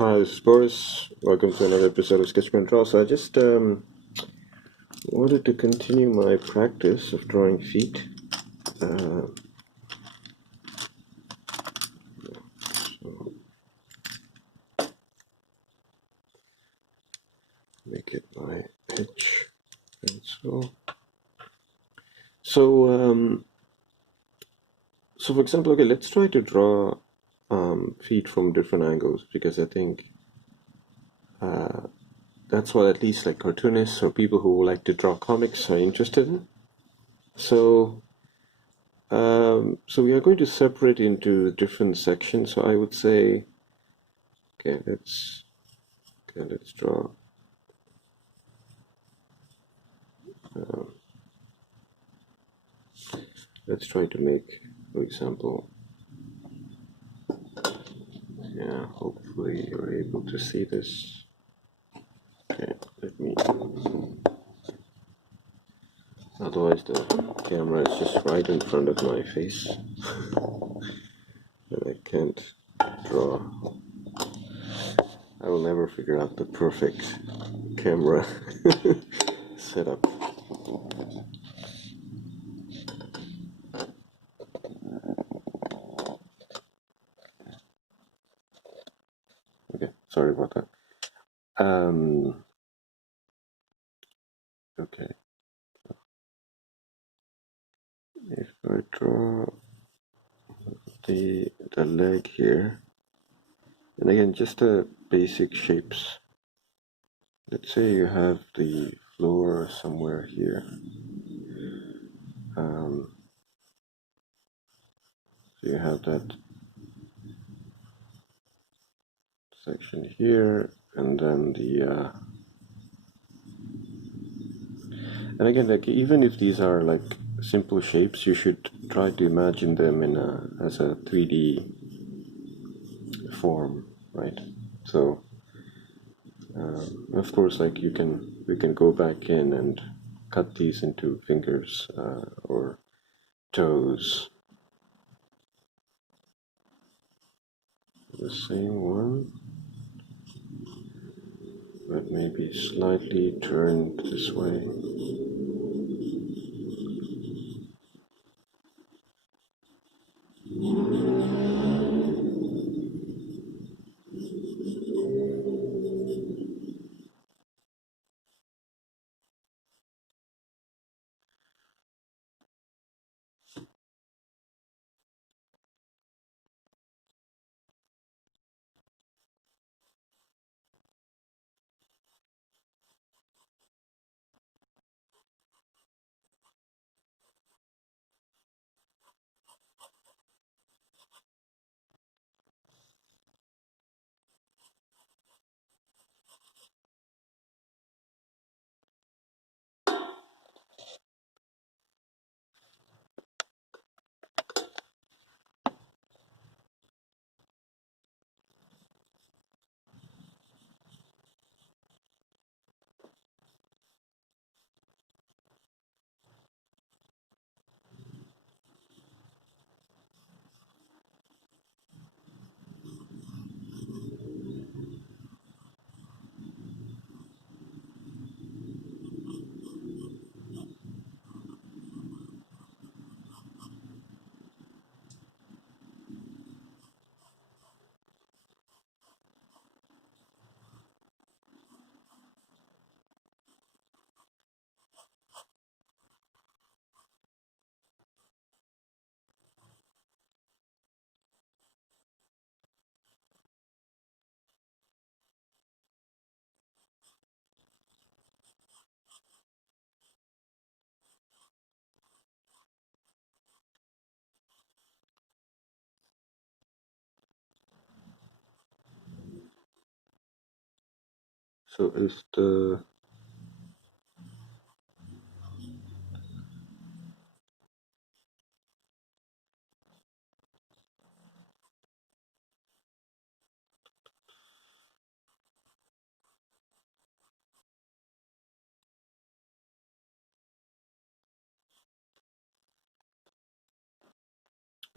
Hi, this is Boris. Welcome to another episode of Sketchman Draw. So I just wanted to continue my practice of drawing feet. So make it my pitch pencil. So for example, okay, let's try to draw feet from different angles because I think that's what at least like cartoonists or people who like to draw comics are interested in. So we are going to separate into different sections. So I would say, okay, let's draw. Let's try to make, for example, yeah. Hopefully you're able to see this. Okay, let me. Otherwise, the camera is just right in front of my face, and I can't draw. I will never figure out the perfect camera setup. Okay, sorry about that. Okay. If I draw the leg here, and again, just the basic shapes. Let's say you have the floor somewhere here. So you have that section here, and then the and again, like even if these are like simple shapes, you should try to imagine them in as a 3D form, right? So of course, like we can go back in and cut these into fingers or toes. The same one, but maybe slightly turned this way. So is the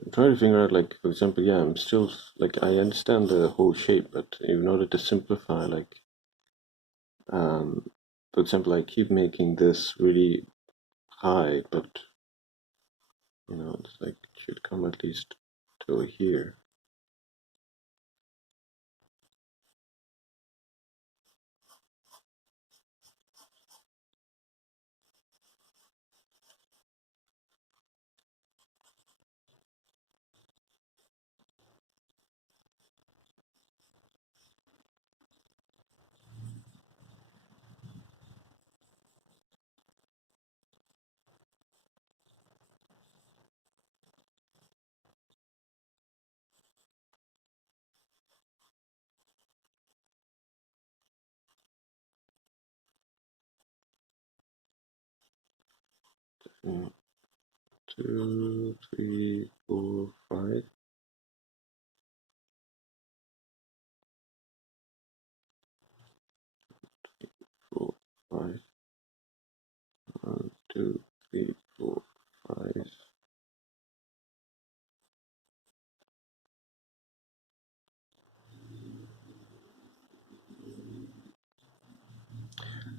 I'm trying to figure out, like, for example, yeah, I'm still, like, I understand the whole shape, but in order to simplify, like, um, for example, I keep making this really high, but, you know, it's like, it should come at least till here. Mm, 2, 3, 4, 5. 4, 5. 1, 2, 3, 4, 5.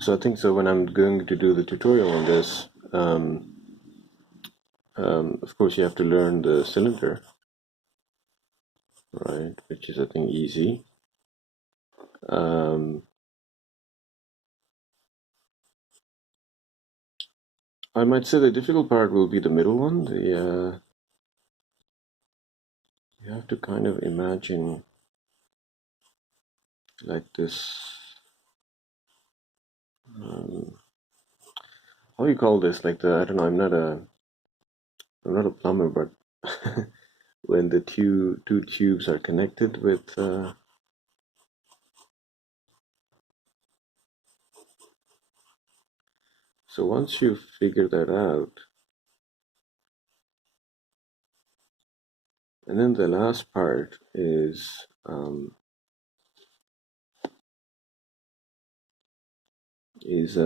So I think so when I'm going to do the tutorial on this, of course you have to learn the cylinder, right? Which is I think easy. I might say the difficult part will be the middle one. You have to kind of imagine like this. How do you call this? Like the I don't know. I'm not a plumber, but when the two tubes are connected with. So once you figure that out, and then the last part is is I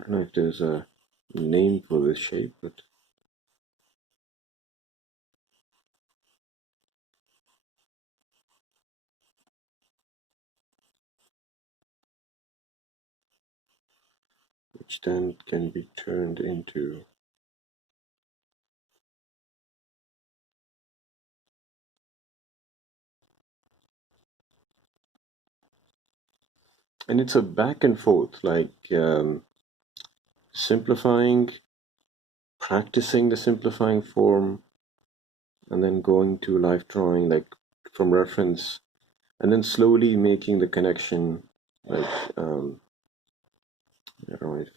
don't know if there's a name for this shape, but which then can be turned into. And it's a back and forth, like simplifying, practicing the simplifying form, and then going to life drawing, like from reference, and then slowly making the connection, like I don't know if,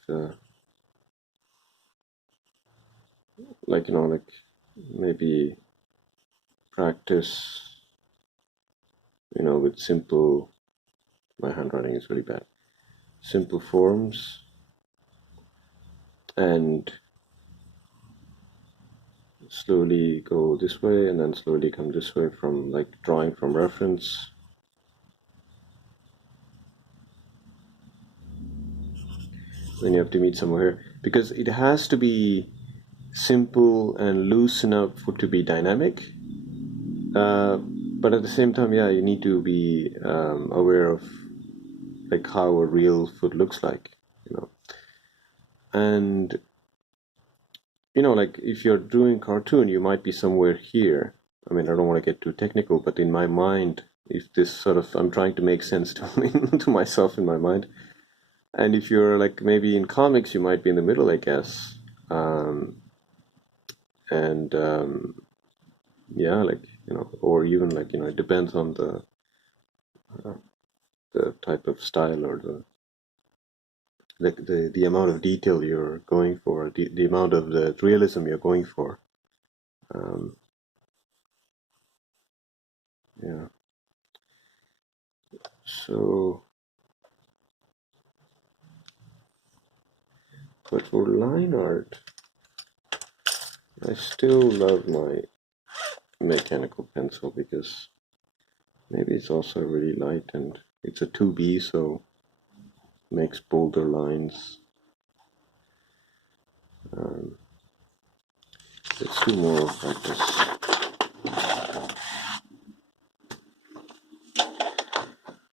like like maybe practice, with simple. My handwriting is really bad. Simple forms, and slowly go this way, and then slowly come this way from like drawing from reference. Then you have to meet somewhere because it has to be simple and loose enough for to be dynamic. But at the same time, yeah, you need to be aware of like how a real foot looks like, and like if you're doing cartoon, you might be somewhere here. I mean, I don't want to get too technical, but in my mind, if this sort of I'm trying to make sense to to myself in my mind. And if you're like maybe in comics, you might be in the middle, I guess. And yeah, like or even like it depends on the type of style or the amount of detail you're going for, the amount of the realism you're going for. Um, yeah. So, but for line art, I still love my mechanical pencil because maybe it's also really light and it's a 2B, so makes bolder lines. Let's do more practice.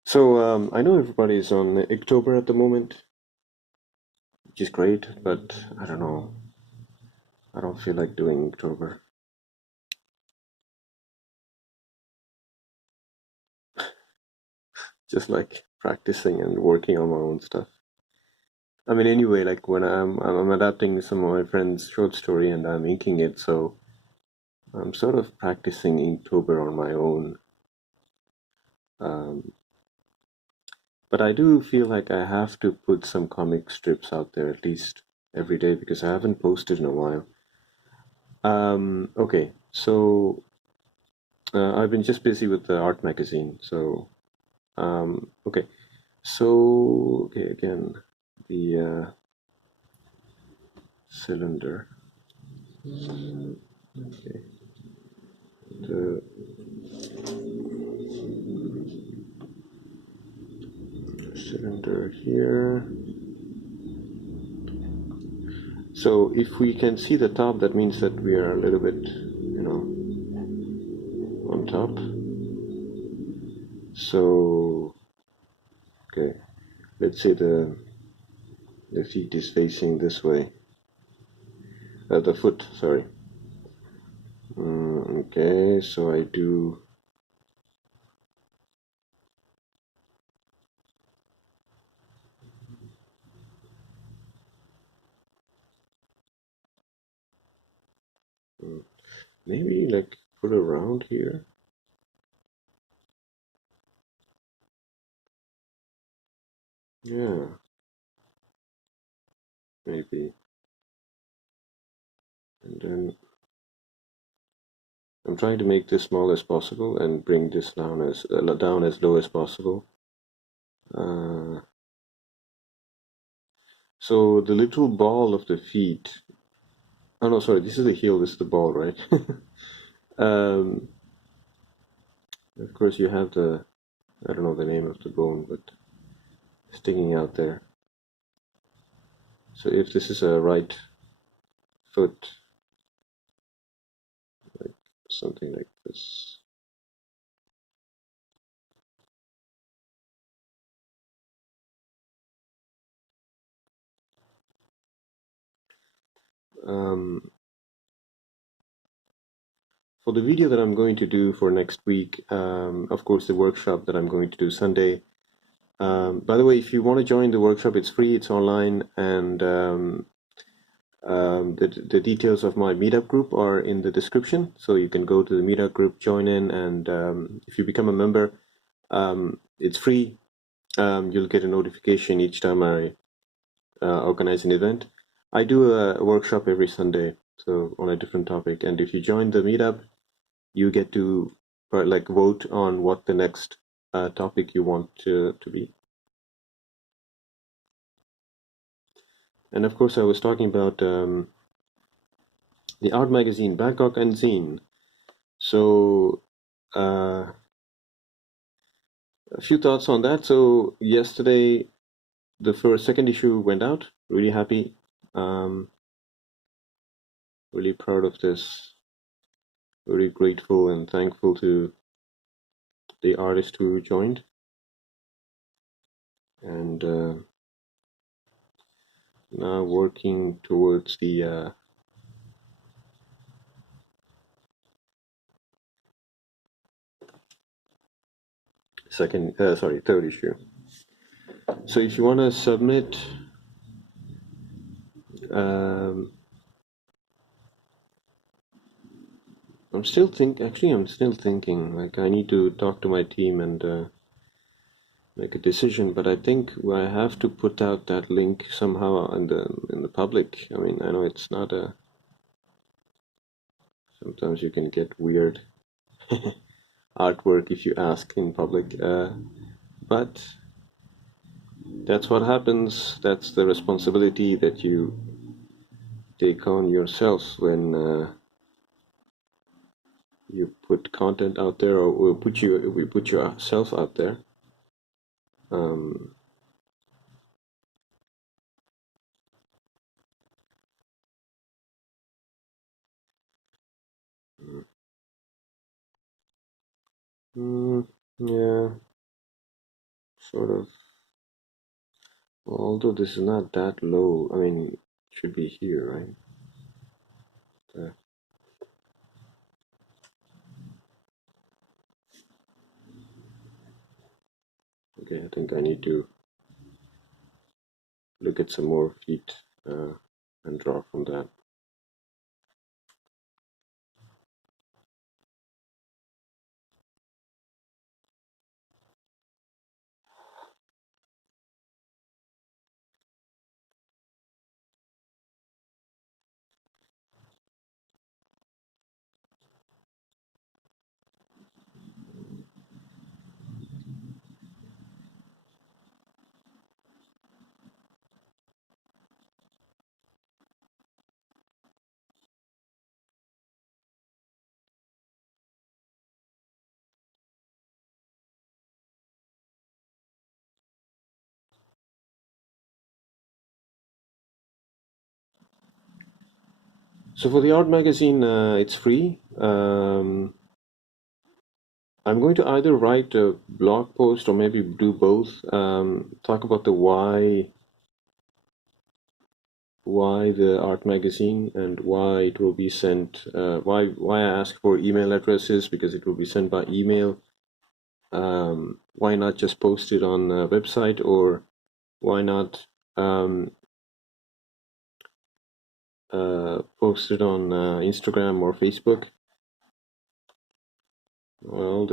So I know everybody's on October at the moment, which is great, but I don't know. I don't feel like doing October. Just like practicing and working on my own stuff. I mean, anyway, like when I'm adapting some of my friend's short story and I'm inking it, so I'm sort of practicing Inktober on my own. But I do feel like I have to put some comic strips out there at least every day because I haven't posted in a while. Okay, so I've been just busy with the art magazine. So okay, so okay again, the cylinder. Okay, the cylinder here. So if we can see the top, that means that we are a little bit, on top. So, okay, let's say the feet is facing this way. The foot, sorry. Okay, so I do. Maybe like put around here. Yeah, maybe. And then I'm trying to make this small as possible and bring this down as low as possible. So the little ball of the feet. Oh no, sorry. This is the heel. This is the ball, right? um, of course, you have the. I don't know the name of the bone, but sticking out there. So if this is a right foot, like something like this. For the video that I'm going to do for next week, of course, the workshop that I'm going to do Sunday. By the way, if you want to join the workshop, it's free, it's online, and the details of my meetup group are in the description. So you can go to the meetup group, join in, and if you become a member, it's free. You'll get a notification each time I organize an event. I do a workshop every Sunday, so on a different topic. And if you join the meetup, you get to like vote on what the next topic you want to be. And of course, I was talking about the art magazine Bangkok and Zine. So a few thoughts on that. So yesterday, the second issue went out. Really happy. Really proud of this. Very grateful and thankful to the artist who joined. And now working towards the third issue. So if you want to submit, I'm still thinking, like I need to talk to my team and make a decision, but I think I have to put out that link somehow in the public. I mean, I know it's not a. Sometimes you can get weird artwork if you ask in public, but that's what happens. That's the responsibility that you take on yourself when you put content out there, or we put yourself out there. Yeah, sort of. Although this is not that low, I mean, it should be here, right? Uh, okay, I think I need to look at some more feet and draw from that. So for the art magazine, it's free. I'm going to either write a blog post or maybe do both. Talk about the why the art magazine and why it will be sent. Why I ask for email addresses, because it will be sent by email. Why not just post it on a website, or why not post it on Instagram or Facebook? Well,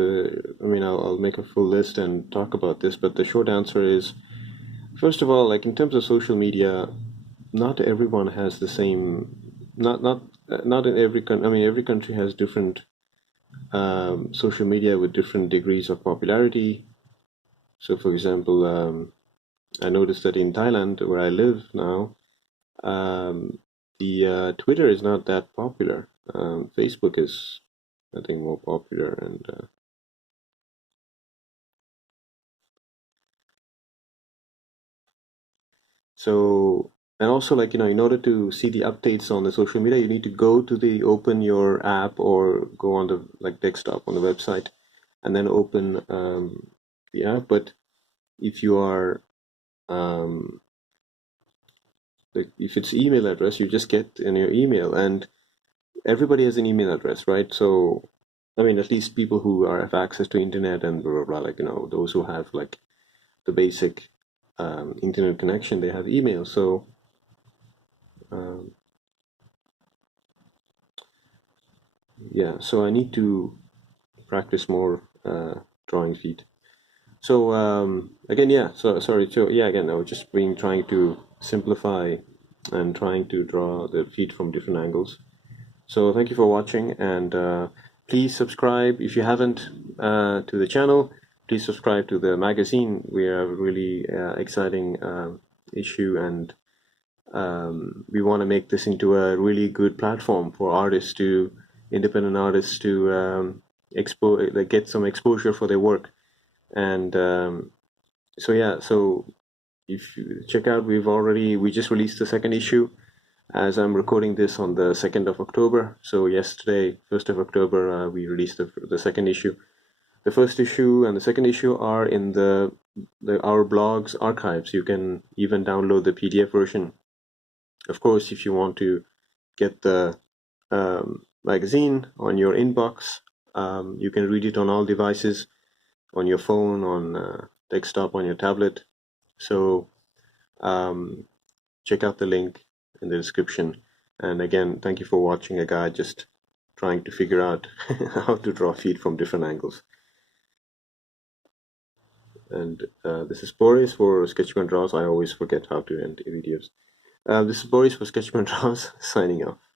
I mean, I'll make a full list and talk about this, but the short answer is, first of all, like in terms of social media, not everyone has the same. Not in every country. I mean, every country has different social media with different degrees of popularity. So, for example, I noticed that in Thailand, where I live now, um, the Twitter is not that popular. Facebook is, I think, more popular, and so, and also, like, in order to see the updates on the social media, you need to go to the open your app or go on the like desktop on the website and then open the app. But if you are um, like if it's email address, you just get in your email, and everybody has an email address, right? So, I mean, at least people who have access to internet and blah blah blah, like those who have like the basic internet connection, they have email. So. Um, yeah, so I need to practice more drawing feet. So again, yeah. So sorry. So yeah, again, I was just being trying to simplify and trying to draw the feet from different angles. So thank you for watching, and please subscribe if you haven't to the channel. Please subscribe to the magazine. We have a really exciting issue, and we want to make this into a really good platform for artists to independent artists to like get some exposure for their work. And so yeah, so if you check out, we just released the second issue as I'm recording this on the 2nd of October. So yesterday, 1st of October, we released the second issue. The first issue and the second issue are in our blog's archives. You can even download the PDF version. Of course, if you want to get the magazine on your inbox, you can read it on all devices, on your phone, on desktop, on your tablet. So um, check out the link in the description. And again, thank you for watching a guy just trying to figure out how to draw feet from different angles. And this is Boris for Sketchman Draws. I always forget how to end videos. This is Boris for Sketchman Draws, signing off.